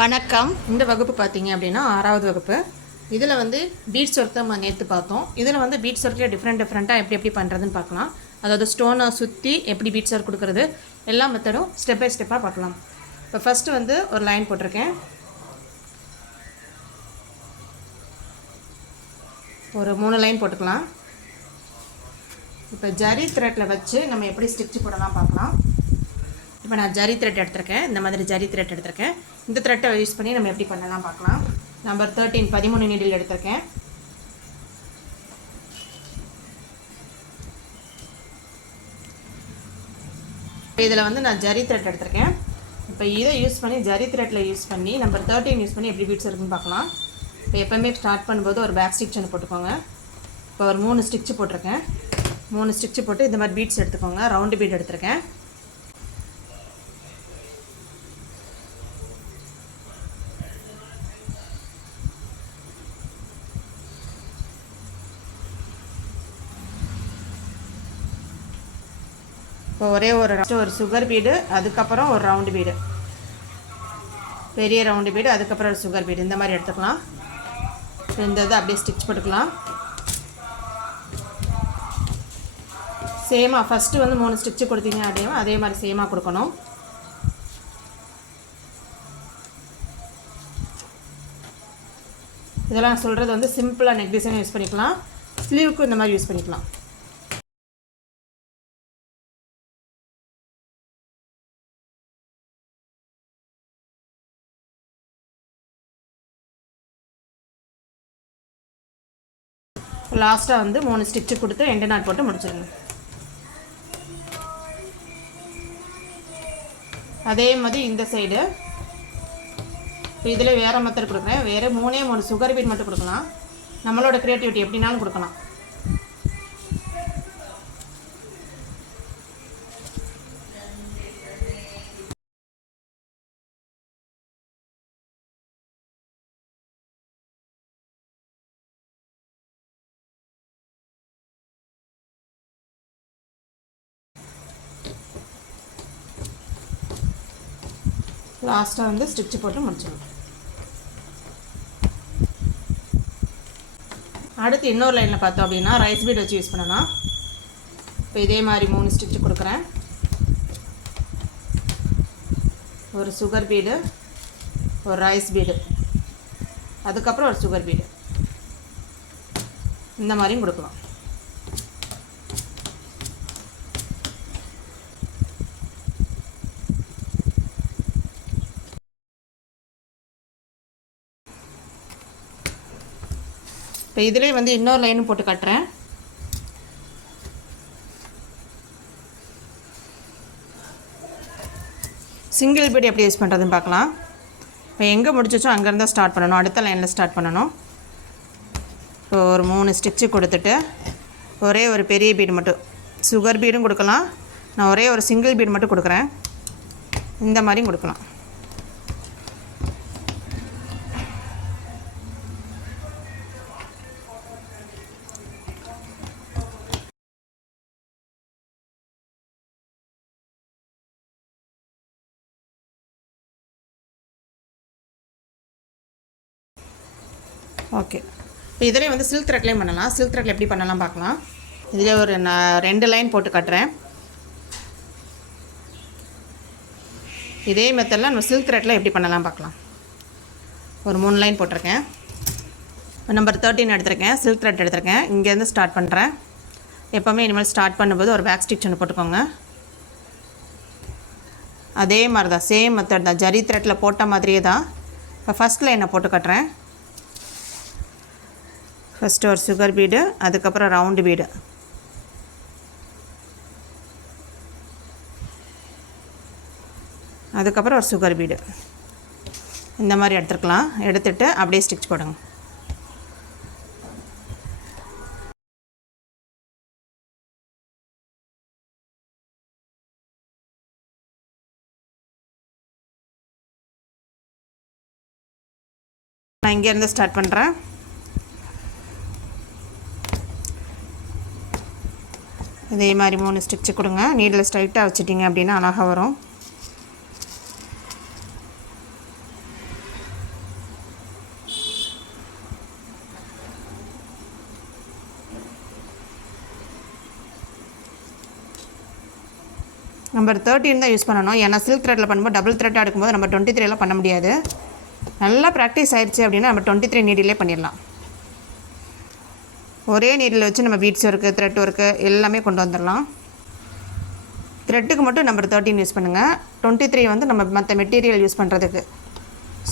வணக்கம். இந்த வகுப்பு பார்த்தீங்க அப்படின்னா ஆறாவது வகுப்பு. இதில் வந்து பீட்ஸ் ஒர்க் நம்ம நேற்று பார்த்தோம். இதில் வந்து பீட்ஸ் ஒர்க்கில் டிஃப்ரெண்ட் டிஃப்ரெண்ட்டாக எப்படி எப்படி பண்ணுறதுன்னு பார்க்கலாம். அதாவது ஸ்டோனை சுற்றி எப்படி பீட்ஸ் ஒர்க் கொடுக்குறது எல்லா மெத்தடும் ஸ்டெப் பை ஸ்டெப்பாக பார்க்கலாம். இப்போ ஃபஸ்ட்டு வந்து ஒரு லைன் போட்டிருக்கேன். ஒரு மூணு லைன் போட்டுக்கலாம். இப்போ ஜரி த்ரெட்டில் வச்சு நம்ம எப்படி ஸ்டிச் போடலாம் பார்க்கலாம். இப்போ நான் ஜரி த்ரெட் எடுத்திருக்கேன். இந்த மாதிரி ஜரி த்ரெட் எடுத்திருக்கேன். இந்த த்ரெட்டை யூஸ் பண்ணி நம்ம எப்படி பண்ணலாம் பார்க்கலாம். நம்பர் தேர்ட்டீன் பதிமூணு நீடில் எடுத்திருக்கேன். இதில் வந்து நான் ஜரி த்ரெட் எடுத்திருக்கேன். இப்போ இதை யூஸ் பண்ணி ஜரி த்ரெட்டில் யூஸ் பண்ணி நம்பர் தேர்ட்டின் யூஸ் பண்ணி எப்படி பீட்ஸ் இருக்குன்னு பார்க்கலாம். இப்போ எப்போவுமே ஸ்டார்ட் பண்ணும்போது ஒரு பேக் ஸ்டிச் ஒன்று போட்டுக்கோங்க. இப்போ ஒரு மூணு ஸ்டிச்சு போட்டிருக்கேன். மூணு ஸ்டிச்சு போட்டு இந்த மாதிரி பீட்ஸ் எடுத்துக்கோங்க. ரவுண்டு பீட் எடுத்திருக்கேன். இப்போ ஒரே ஒரு ஒரு சுகர் பீடு அதுக்கப்புறம் ஒரு ரவுண்டு பீடு பெரிய ரவுண்டு பீடு அதுக்கப்புறம் ஒரு சுகர் பீடு இந்த மாதிரி எடுத்துக்கலாம். இந்த இது அப்படியே ஸ்டிச் போட்டுக்கலாம். சேமாக ஃபஸ்ட்டு வந்து மூணு ஸ்டிச்சு கொடுத்தீங்க அதே அதே மாதிரி சேமாக கொடுக்கணும். இதெல்லாம் சொல்கிறது வந்து சிம்பிளாக நெக் டிசைன் யூஸ் பண்ணிக்கலாம். ஸ்லீவுக்கு இந்த மாதிரி யூஸ் பண்ணிக்கலாம். லாஸ்ட்டாக வந்து மூணு ஸ்டிச்சு கொடுத்து ரெண்டு நாட் போட்டு முடிச்சிருங்க. அதே மாதிரி இந்த சைடு இப்போ இதில் வேறு மெத்தட் கொடுக்குறேன். வேறு மூணே மூணு சுகர் பீட் மட்டும் கொடுக்கலாம். நம்மளோட க்ரியேட்டிவிட்டி எப்படினாலும் கொடுக்கலாம். லாஸ்ட்டாக வந்து ஸ்டிச்சு போட்டு முடிச்சிடணும். அடுத்து இன்னொரு லைனில் பார்த்தோம் அப்படின்னா ரைஸ் பீட் வச்சு யூஸ் பண்ணலாம். இப்போ இதே மாதிரி மூணு ஸ்டிச்சு கொடுக்குறேன். ஒரு சுகர் பீடு ஒரு ரைஸ் பீடு அதுக்கப்புறம் ஒரு சுகர் பீடு இந்த மாதிரியும் கொடுக்கலாம். இப்போ இதிலே வந்து இன்னொரு லைனும் போட்டு காட்டுறேன். சிங்கிள் பீட் எப்படி யூஸ் பண்ணுறதுன்னு பார்க்கலாம். இப்போ எங்கே முடிச்சிச்சோ அங்கேருந்து ஸ்டார்ட் பண்ணணும். அடுத்த லைனில் ஸ்டார்ட் பண்ணணும். இப்போ ஒரு மூணு ஸ்டிச்சு கொடுத்துட்டு ஒரே ஒரு பெரிய பீடு மட்டும். சுகர் பீடும் கொடுக்கலாம். நான் ஒரே ஒரு சிங்கிள் பீடு மட்டும் கொடுக்குறேன். இந்த மாதிரியும் கொடுக்கலாம். ஓகே. இப்போ இதிலே வந்து சில்க் த்ரெட்லேயும் பண்ணலாம். சில்க் த்ரெட்டில் எப்படி பண்ணலாம் பார்க்கலாம். இதில் ஒரு நான் ரெண்டு லைன் போட்டு கட்டுறேன். இதே மெத்தடில் நம்ம சில்க் த்ரெட்டில் எப்படி பண்ணலாம் பார்க்கலாம். ஒரு மூணு லைன் போட்டிருக்கேன். நம்பர் தேர்ட்டின் எடுத்திருக்கேன். சில்க் த்ரெட் எடுத்திருக்கேன். இங்கேருந்து ஸ்டார்ட் பண்ணுறேன் எப்போவுமே இனிமேல் ஸ்டார்ட் பண்ணும்போது ஒரு பேக் ஸ்டிச் ஒன்று போட்டுக்கோங்க. அதே மாதிரி தான் சேம் மெத்தட் தான். ஜரி த்ரெட்டில் போட்ட மாதிரியே தான். இப்போ ஃபஸ்ட் லைனை போட்டு கட்டுறேன். ஃபஸ்ட்டு ஒரு சுகர் பீடு அதுக்கப்புறம் ரவுண்டு பீடு அதுக்கப்புறம் ஒரு சுகர் பீடு இந்த மாதிரி எடுத்துருக்கலாம். எடுத்துகிட்டு அப்படியே ஸ்டிச் போடுங்க. நான் இங்கேருந்து ஸ்டார்ட் பண்ணுறேன் இதே மாதிரி மூணு ஸ்டிச்சு கொடுங்க. நீடில் ஸ்ட்ரைட்டாக வச்சுட்டிங்க அப்படின்னா அழகாக வரும். நம்பர் தேர்ட்டின் தான் யூஸ் பண்ணணும். ஏன்னா சில்க் த்ரெட்டில் பண்ணும்போது டபுள் த்ரெட்டாக எடுக்கும்போது நம்ம டுவெண்ட்டி த்ரீலாம் பண்ண முடியாது. நல்லா ப்ராக்டிஸ் ஆயிடுச்சு அப்படின்னா நம்ம டுவெண்ட்டி த்ரீ நீடிலே பண்ணிடலாம். ஒரே நீரில் வச்சு நம்ம பீட்ஸ் ஒர்க்கு த்ரெட் ஒர்க்கு எல்லாமே கொண்டு வந்துடலாம். த்ரெட்டுக்கு மட்டும் நம்பர் தேர்ட்டின் யூஸ் பண்ணுங்கள் டுவெண்ட்டி த்ரீ வந்து நம்ம மற்ற மெட்டீரியல் யூஸ் பண்ணுறதுக்கு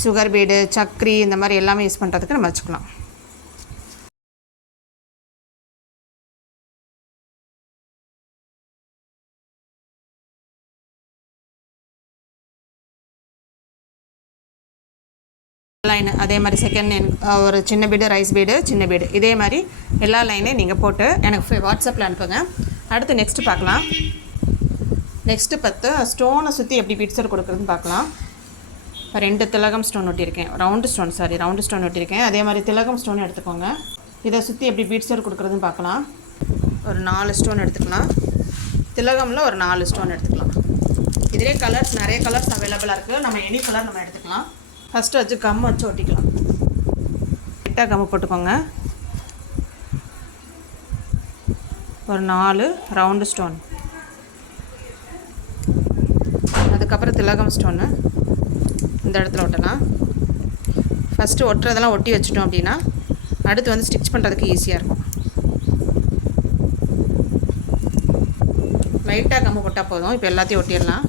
சுகர் பீடு சக்ரி இந்த மாதிரி எல்லாமே யூஸ் பண்ணுறதுக்கு நம்ம வச்சுக்கலாம். அதே மாதிரி செகண்ட் லைன் ஒரு சின்ன பீடு ரைஸ் பீடு சின்ன பீடு இதே மாதிரி எல்லா லைனையும் நீங்கள் போட்டு எனக்கு வாட்ஸ்அப்பில் அனுப்புங்க. அடுத்து நெக்ஸ்ட்டு பார்க்கலாம். நெக்ஸ்ட்டு பத்து ஸ்டோனை சுற்றி எப்படி பிட்சர் கொடுக்குறதுன்னு பார்க்கலாம். இப்போ ரெண்டு திலகம் stone ஒட்டியிருக்கேன். Round stone sorry round stone ஒட்டியிருக்கேன். அதே மாதிரி திலகம் ஸ்டோன் எடுத்துக்கோங்க. இதை சுற்றி எப்படி பீட்ஸர் கொடுக்குறதுன்னு பார்க்கலாம். ஒரு நாலு ஸ்டோன் எடுத்துக்கலாம். திலகமில் ஒரு நாலு ஸ்டோன் எடுத்துக்கலாம். இதிலே கலர்ஸ் நிறைய கலர்ஸ் அவைலபிளாக இருக்குது நம்ம எனி கலர் நம்ம எடுத்துக்கலாம். ஃபஸ்ட்டு வச்சு கம் வச்சு ஒட்டிக்கலாம். லைட்டாக கம்மு போட்டுக்கோங்க. ஒரு நாலு ரவுண்டு ஸ்டோன் அதுக்கப்புறம் திலகம் ஸ்டோனு இந்த இடத்துல ஒட்டலாம். ஃபஸ்ட்டு ஒட்டுறதெல்லாம் ஒட்டி வச்சிட்டோம் அப்படின்னா அடுத்து வந்து ஸ்டிச் பண்ணுறதுக்கு ஈஸியாக இருக்கும். லைட்டாக கம்மு போட்டால் போதும். இப்போ எல்லாத்தையும் ஒட்டிடலாம்.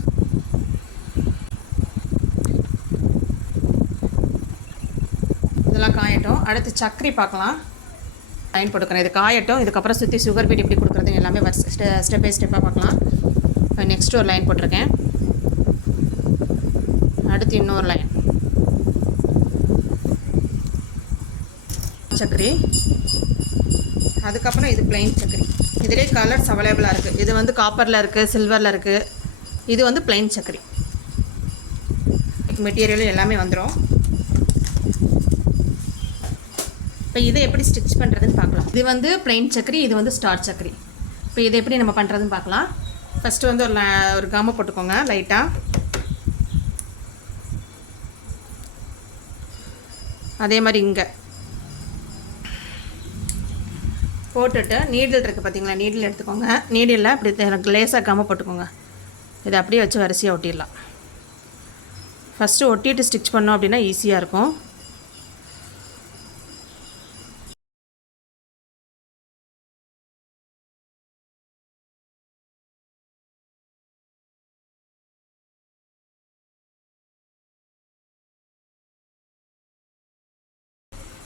நல்லா காயட்டும். அடுத்து சக்கரி பார்க்கலாம். லைன் போட்டுக்கிறேன். இது காயட்டும். இதுக்கப்புறம் சுற்றி சுகர் பீட் இப்படி கொடுக்குறது எல்லாமே ஸ்டெப் பை ஸ்டெப்பாக பார்க்கலாம். நெக்ஸ்ட் ஒரு லைன் போட்டிருக்கேன். அடுத்து இன்னொரு லைன் சக்கரி. அதுக்கப்புறம் இது பிளைன் சக்கரி. இதிலே கலர்ஸ் அவைலபிளாக இருக்குது இது வந்து காப்பரில் இருக்குது சில்வரில் இருக்குது இது வந்து பிளைன் சக்கரி. மெட்டீரியல் எல்லாமே வந்துடும் இப்போ இதை எப்படி ஸ்டிச் பண்ணுறதுன்னு பார்க்கலாம். இது வந்து பிளைன் சக்கரி இது வந்து ஸ்டார் சக்கரி. இப்போ இதை எப்படி நம்ம பண்ணுறதுன்னு பார்க்கலாம். ஃபஸ்ட்டு வந்து ஒரு ஒரு கம்மை போட்டுக்கோங்க லைட்டாக அதே மாதிரி இங்கே. போட்டுட்டு நீடில் இருக்குது பார்த்தீங்களா நீடில் எடுத்துக்கோங்க. நீடில் அப்படி லேசாக கம்ம போட்டுக்கோங்க. இதை அப்படியே வச்சு வரிசையாக ஒட்டிடலாம். ஃபஸ்ட்டு ஒட்டிட்டு ஸ்டிச் பண்ணோம் அப்படின்னா ஈஸியாக இருக்கும்.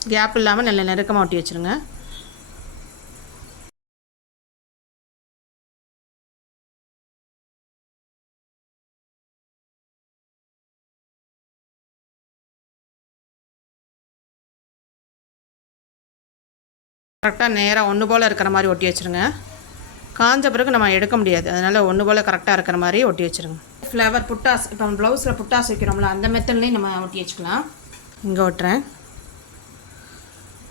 கேப் இல்லாமல் நல்ல நெருக்கமாக ஒட்டி வச்சுருங்க. கரெக்டாக நேராக ஒன்று போல் இருக்கிற மாதிரி ஒட்டி வச்சுருங்க. காஞ்ச பிறகு நம்ம எடுக்க முடியாது. அதனால் ஒன்று போல் கரெக்டாக இருக்கிற மாதிரி ஒட்டி வச்சுருங்க. ஃப்ளவர் புட்டாஸ் இப்போ ப்ளவுஸில் புட்டாஸ் வைக்கிறோம்ல அந்த மெத்தட்லேயும் நம்ம ஒட்டி வச்சுக்கலாம். இங்கே ஒட்டுறேன்.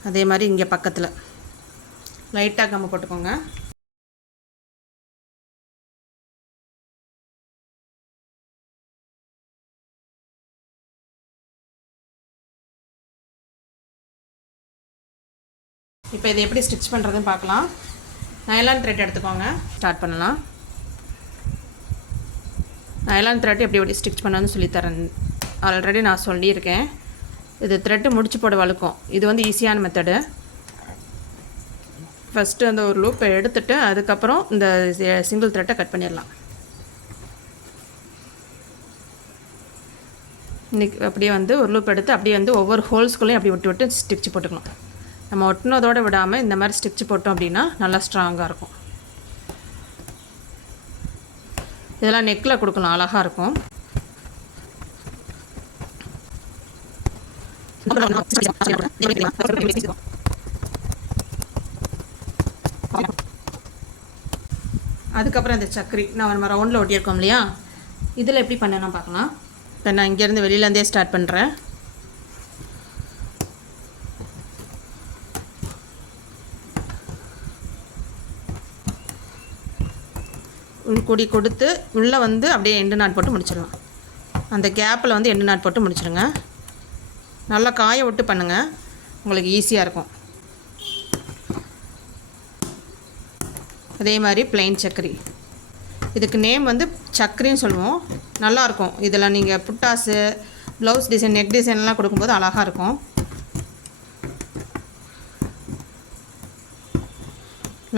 அதே மாதிரி இங்கே பக்கத்தில். லைட்டாக கம்மு போட்டுக்கோங்க. இப்போ இதை எப்படி ஸ்டிச் பண்ணுறதுன்னு பார்க்கலாம். நைலான் த்ரெட் எடுத்துக்கோங்க. ஸ்டார்ட் பண்ணலாம். நைலான் த்ரெட் எப்படி எப்படி ஸ்டிச் பண்ணணும்னு சொல்லித்தரேன் ஆல்ரெடி நான் சொல்லியிருக்கேன். இது த்ரெட்டு முடிச்சு போட வழுக்கும் இது வந்து ஈஸியான மெத்தடு ஃபஸ்ட்டு அந்த ஒரு லூப்பை எடுத்துட்டு அதுக்கப்புறம் இந்த சிங்கிள் த்ரெட்டை கட் பண்ணிடலாம். இன்னைக்கு அப்படியே வந்து ஒரு லூப் எடுத்து அப்படியே வந்து ஒவ்வொரு ஹோல்ஸ்குள்ளேயும் அப்படி விட்டு விட்டு ஸ்டிச் போட்டுக்கலாம். நம்ம ஒட்டினதோடு விடாமல் இந்த மாதிரி ஸ்டிச் போட்டோம் அப்படின்னா நல்லா ஸ்ட்ராங்காக இருக்கும். இதெல்லாம் நெக்கில் கொடுக்கலாம் அழகாக இருக்கும். அதுக்கப்புறம் இந்த சக்கரி நான் நம்ம ரவுண்டில் ஒட்டியிருக்கோம் இல்லையா? இதில் எப்படி பண்ணணும் பார்க்கலாம். இப்போ நான் இங்கேருந்து வெளியிலேருந்தே ஸ்டார்ட் பண்ணுறேன் கொடி கொடுத்து உள்ளே வந்து அப்படியே எண்டு நாட் போட்டு முடிச்சிடலாம். அந்த கேப்பில் வந்து எண்டு நாட் போட்டு முடிச்சிடுங்க. நல்லா காய விட்டு பண்ணுங்கள் உங்களுக்கு ஈஸியாக இருக்கும். அதே மாதிரி பிளைன் சக்கரி இதுக்கு நேம் வந்து சக்கரின்னு சொல்லுவோம். நல்லாயிருக்கும் இதில் நீங்கள் புட்டாஸு ப்ளவுஸ் டிசைன் நெக் டிசைன்லாம் கொடுக்கும்போது அழகாக இருக்கும்.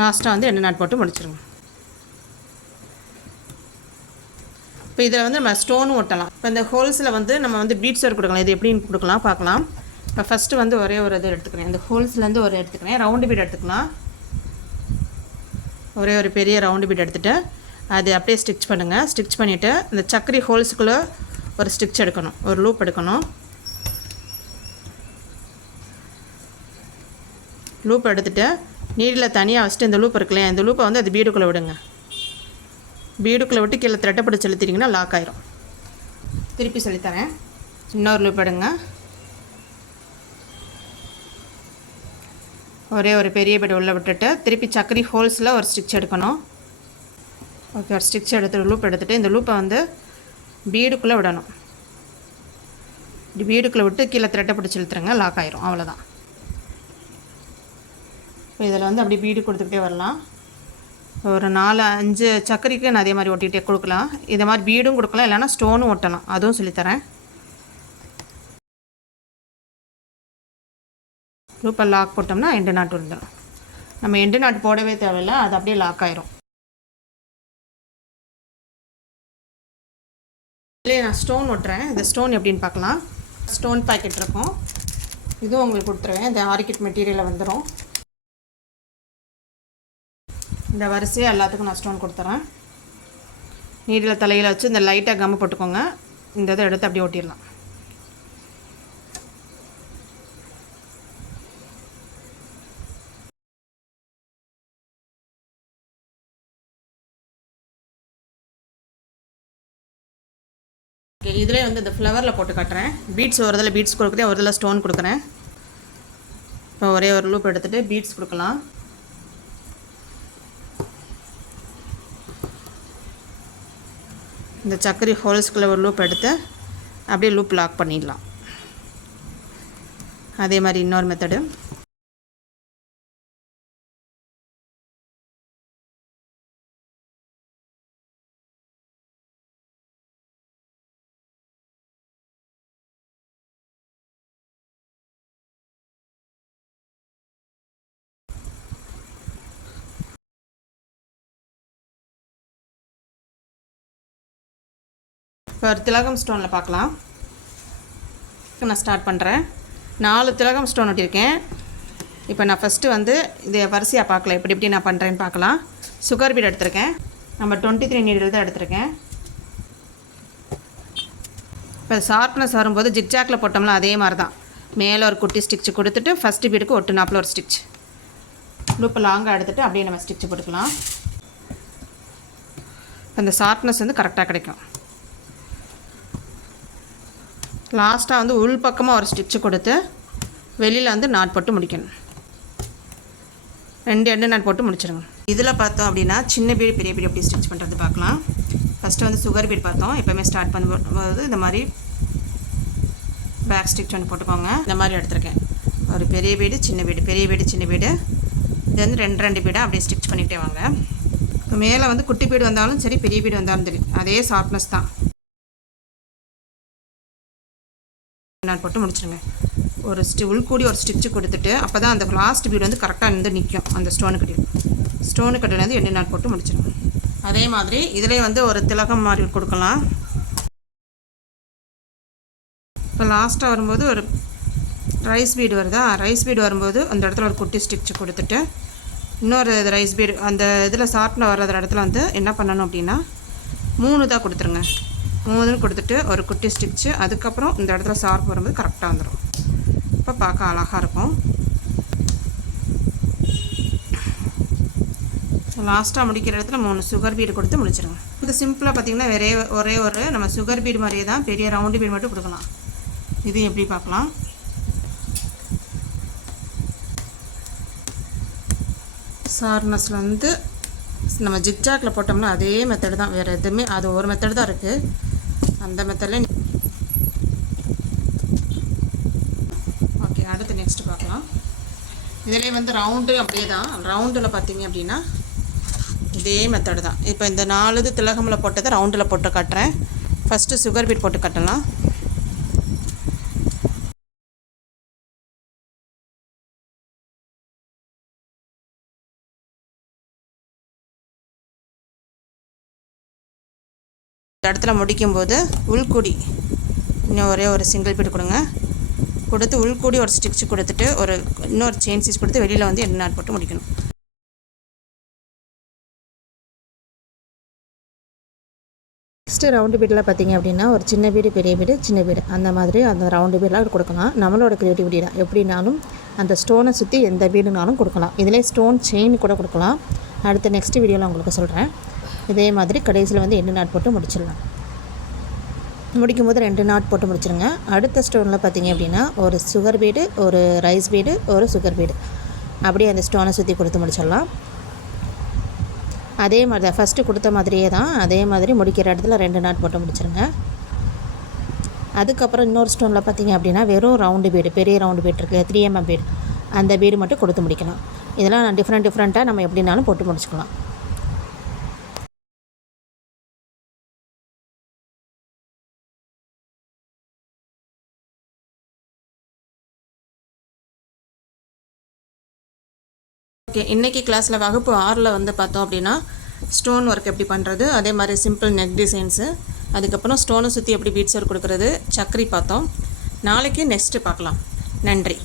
லாஸ்ட்டாக வந்து எண்ணெய் நாட் போட்டு முடிச்சிருங்க. இப்போ இதில் வந்து நம்ம ஸ்டோனும் ஒட்டலாம் இப்போ இந்த ஹோல்ஸில் வந்து நம்ம வந்து பீட்ஸ் ஒர்க் கொடுக்கலாம். இது எப்படின்னு கொடுக்கலாம் பார்க்கலாம். இப்போ ஃபஸ்ட்டு வந்து ஒரே ஒரு இது எடுத்துக்கிறேன். இந்த ஹோல்ஸ்லேருந்து ஒரு எடுத்துக்கிறேன். ரவுண்டு பீட் எடுத்துக்கலாம். ஒரே ஒரு பெரிய ரவுண்டு பீட் எடுத்துகிட்டு அது அப்படியே ஸ்டிச் பண்ணுங்கள் ஸ்டிச் பண்ணிவிட்டு இந்த சக்கரி ஹோல்ஸுக்குள்ளே ஒரு ஸ்டிச் எடுக்கணும். ஒரு லூப் எடுக்கணும். லூப் எடுத்துகிட்டு நீடில் தனியாக வச்சுட்டு இந்த லூப் இருக்குல்லையா இந்த லூப்பை வந்து அது பீடுக்குள்ளே விடுங்க. பீடுக்குள்ளே விட்டு கீழே திரட்டப்பட செலுத்திட்டிங்கன்னா லாக் ஆயிரும். திருப்பி சொல்லித்தரேன். இன்னொரு லூப் எடுங்க. ஒரே ஒரு பெரிய பெட் உள்ளே விட்டுட்டு திருப்பி சக்கரி ஹோல்ஸில் ஒரு ஸ்டிச் எடுக்கணும். ஓகே ஒரு ஸ்டிச் எடுத்து லூப் எடுத்துகிட்டு இந்த லூப்பை வந்து பீடுக்குள்ளே விடணும். இப்படி பீடுக்குள்ளே விட்டு கீழே த்ரெட்டை பிடிச்சி இழுத்துருங்க லாக் ஆயிரும். அவ்வளோதான் இப்போ இதில் வந்து அப்படி பீடு கொடுத்துக்கிட்டே வரலாம். ஒரு நாலு அஞ்சு சக்கரைக்கு நான் அதே மாதிரி ஒட்டிகிட்டே கொடுக்கலாம். இதை மாதிரி பீடும் கொடுக்கலாம் இல்லைன்னா ஸ்டோனும் ஒட்டலாம் அதுவும் சொல்லித்தரேன் லூப்பை லாக் போட்டோம்னா எண்டு நாட்டு வந்துடும் நம்ம எண்டு நாட்டு போடவே தேவையில்லை அது அப்படியே லாக் ஆயிரும். இல்லையே நான் ஸ்டோன் ஒட்டுறேன் இந்த ஸ்டோன் எப்படின்னு பார்க்கலாம். ஸ்டோன் பாக்கெட் இருக்கும். இதுவும் உங்களுக்கு கொடுத்துருவேன். இந்த ஆர்கிட் மெட்டீரியலில் வந்துடும் இந்த வரிசையை எல்லாத்துக்கும் நான் ஸ்டோன் கொடுத்துறேன். நீடில் தலையில் வச்சு இந்த லைட்டாக கம்மு போட்டுக்கோங்க. இந்த இதை எடுத்து அப்படியே ஒட்டிடலாம். ஓகே இதிலே வந்து இந்த ஃப்ளவரில் போட்டு காட்டுறேன். பீட்ஸ் ஒரு இதில் பீட்ஸ் கொடுக்குறேன் ஒரு இதில் ஸ்டோன் கொடுக்குறேன். இப்போ ஒரே ஒரு லூப் எடுத்துகிட்டு பீட்ஸ் கொடுக்கலாம். இந்த சர்க்கரை ஹோல்ஸ்குள்ளே ஒரு லூப் எடுத்து அப்படியே லூப் லாக் பண்ணிடலாம். அதே மாதிரி இன்னொரு மெத்தடு இப்போ ஒரு திலகம் ஸ்டோனில் பார்க்கலாம். நான் ஸ்டார்ட் பண்ணுறேன் நாலு திலகம் ஸ்டோன் ஒட்டியிருக்கேன். இப்போ நான் ஃபஸ்ட்டு வந்து இதை வரிசையாக பார்க்கலாம் எப்படி எப்படி நான் பண்ணுறேன்னு பார்க்கலாம். சுகர் பீட் எடுத்திருக்கேன். நம்ம டுவெண்ட்டி த்ரீ நீடில் தான் எடுத்திருக்கேன். இப்போ ஷார்ப்னஸ் வரும்போது ஜிக்ஜாக்கில் போட்டோம்னா அதே மாதிரி தான் மேலே ஒரு குட்டி ஸ்டிச் கொடுத்துட்டு ஃபஸ்ட்டு பீடுக்கு ஒட்டு நாப்பில் ஒரு ஸ்டிச் லூப்பு லாங்காக எடுத்துகிட்டு அப்படியே நம்ம ஸ்டிச் போட்டுக்கலாம். அந்த ஷார்ப்னஸ் வந்து கரெக்டாக கிடைக்கும். லாஸ்ட்டாக வந்து உள் பக்கமாக ஒரு ஸ்டிச்சு கொடுத்து வெளியில் வந்து நாட் போட்டு முடிக்கணும். ரெண்டு எண்டு நாட் போட்டு முடிச்சிடுங்க இதில் பார்த்தோம் அப்படின்னா சின்ன பீடு பெரிய பீடு எப்படி ஸ்டிச் பண்ணுறது பார்க்கலாம். ஃபஸ்ட்டு வந்து சுகர் பீடு பார்த்தோம். எப்போவுமே ஸ்டார்ட் பண்ணும்போது இந்த மாதிரி பேக் ஸ்டிச் ஒன்று போட்டுக்கோங்க. இந்த மாதிரி எடுத்திருக்கேன். ஒரு பெரிய வீடு சின்ன வீடு பெரிய வீடு சின்ன வீடு இது வந்து ரெண்டு ரெண்டு வீடாக அப்படியே ஸ்டிச் பண்ணிகிட்டே வாங்க. இப்போ மேலே வந்து குட்டி பீடு வந்தாலும் சரி பெரிய வீடு வந்தாலும் சரி அதே ஷார்ப்னஸ் தான். நான் போட்டு முடிச்சிடுங்க ஒரு ஸ்டி உள்கூடி ஒரு ஸ்டிச்சு கொடுத்துட்டு அப்போ தான் அந்த லாஸ்ட் பீடு வந்து கரெக்டாக இருந்து நிற்கும் அந்த ஸ்டோனு கட்டியில் ஸ்டோனு கட்டிலேருந்து எண்ணெய் நாள் போட்டு முடிச்சிடுங்க அதே மாதிரி இதிலே வந்து ஒரு திலகம் மாதிரி கொடுக்கலாம். இப்போ லாஸ்ட்டாக வரும்போது ஒரு ரைஸ் பீடு வருதா? ரைஸ் பீடு வரும்போது அந்த இடத்துல ஒரு குட்டி ஸ்டிச்சு கொடுத்துட்டு இன்னொரு ரைஸ் பீடு அந்த இதில் சாப்பிட்ல வர்ற இடத்துல வந்து என்ன பண்ணணும் அப்படின்னா மூணு தான் கொடுத்துருங்க. மூணுன்னு கொடுத்துட்டு ஒரு குட்டி ஸ்டிச்சு அதுக்கப்புறம் இந்த இடத்துல சார்பு வரும்போது கரெக்டாக வந்துடும் இப்போ பார்க்க அழகாக இருக்கும். லாஸ்ட்டாக முடிக்கிற இடத்துல மூணு சுகர் பீடு கொடுத்து முடிச்சிடுங்க இது சிம்பிளாக பார்த்தீங்கன்னா ஒரே ஒரே ஒரு நம்ம சுகர் பீடு மாதிரியே தான் பெரிய ரவுண்டு பீடு மட்டும் கொடுக்கலாம். இது எப்படி பார்க்கலாம்? சார்னஸில் வந்து நம்ம ஜிக்ஜாக்கில் போட்டோம்னா அதே மெத்தடு தான். வேறு எதுவுமே அது ஒரு மெத்தடு தான் இருக்குது அந்த மெத்தடில் ஓகே அடுத்து நெக்ஸ்ட் பார்க்கலாம். இதிலே வந்து ரவுண்டு அப்படியே தான். ரவுண்டில் பார்த்தீங்க அப்படின்னா இதே மெத்தடு தான். இப்போ இந்த நாலு இது திலகமில் போட்டதை ரவுண்டில் போட்டு கட்டுறேன். ஃபஸ்ட்டு சுகர் பீட் போட்டு கட்டலாம். இடத்துல முடிக்கும்போது உள்குடி. இன்னும் ஒரே ஒரு சிங்கிள் பீட் கொடுங்க. கொடுத்து உள்கூடி ஒரு ஸ்டிச் கொடுத்துட்டு ஒரு இன்னொரு செயின் ஸ்டிச் கொடுத்து வெளியில் வந்து எண்ணெய் நாட் போட்டு முடிக்கணும். நெக்ஸ்ட்டு ரவுண்டு பீடில் பார்த்தீங்க அப்படின்னா ஒரு சின்ன வீடு பெரிய வீடு சின்ன வீடு. அந்த மாதிரி அந்த ரவுண்டு பீடெலாம் கொடுக்கலாம். நம்மளோட க்ரியேட்டிவிட்டி தான். எப்படினாலும் அந்த ஸ்டோனை சுற்றி எந்த வீடுனாலும் கொடுக்கலாம். இதிலே ஸ்டோன் செயின் கூட கொடுக்கலாம். அடுத்த நெக்ஸ்ட் வீடியோவில் உங்களுக்கு சொல்கிறேன் இதே மாதிரி கடைசியில் வந்து எண்டு நாட் போட்டு முடிச்சிடலாம். முடிக்கும் போது ரெண்டு நாட் போட்டு முடிச்சிருங்க. அடுத்த ஸ்டோனில் பார்த்தீங்க அப்படின்னா ஒரு சுகர் பீடு ஒரு ரைஸ் பீடு ஒரு சுகர் பீடு. அப்படியே அந்த ஸ்டோனை சுற்றி கொடுத்து முடிச்சிடலாம். அதே மாதிரி தான். ஃபஸ்ட்டு கொடுத்த மாதிரியே தான். அதே மாதிரி முடிக்கிற இடத்துல ரெண்டு நாட் போட்டு முடிச்சிருங்க. அதுக்கப்புறம் இன்னொரு ஸ்டோனில் பார்த்தீங்க அப்படின்னா வெறும் ரவுண்டு பீடு பெரிய ரவுண்டு பீடு இருக்குது த்ரீ எம்எம் பீடு. அந்த பீடு மட்டும் கொடுத்து முடிக்கலாம். இதெல்லாம் டிஃப்ரெண்ட் டிஃப்ரெண்ட்டாக நம்ம எப்படினாலும் போட்டு முடிச்சுக்கலாம். ஓகே இன்றைக்கி கிளாஸில் வகுப்பு ஆறில் வந்து பார்த்தோம் அப்படின்னா ஸ்டோன் ஒர்க் எப்படி பண்ணுறது அதே மாதிரி சிம்பிள் நெக் டிசைன்ஸு அதுக்கப்புறம் ஸ்டோனை சுற்றி எப்படி பீட்ஸ் ஒர்க் கொடுக்குறது? சக்கரி பார்த்தோம். நாளைக்கு நெக்ஸ்ட்டு பார்க்கலாம். நன்றி.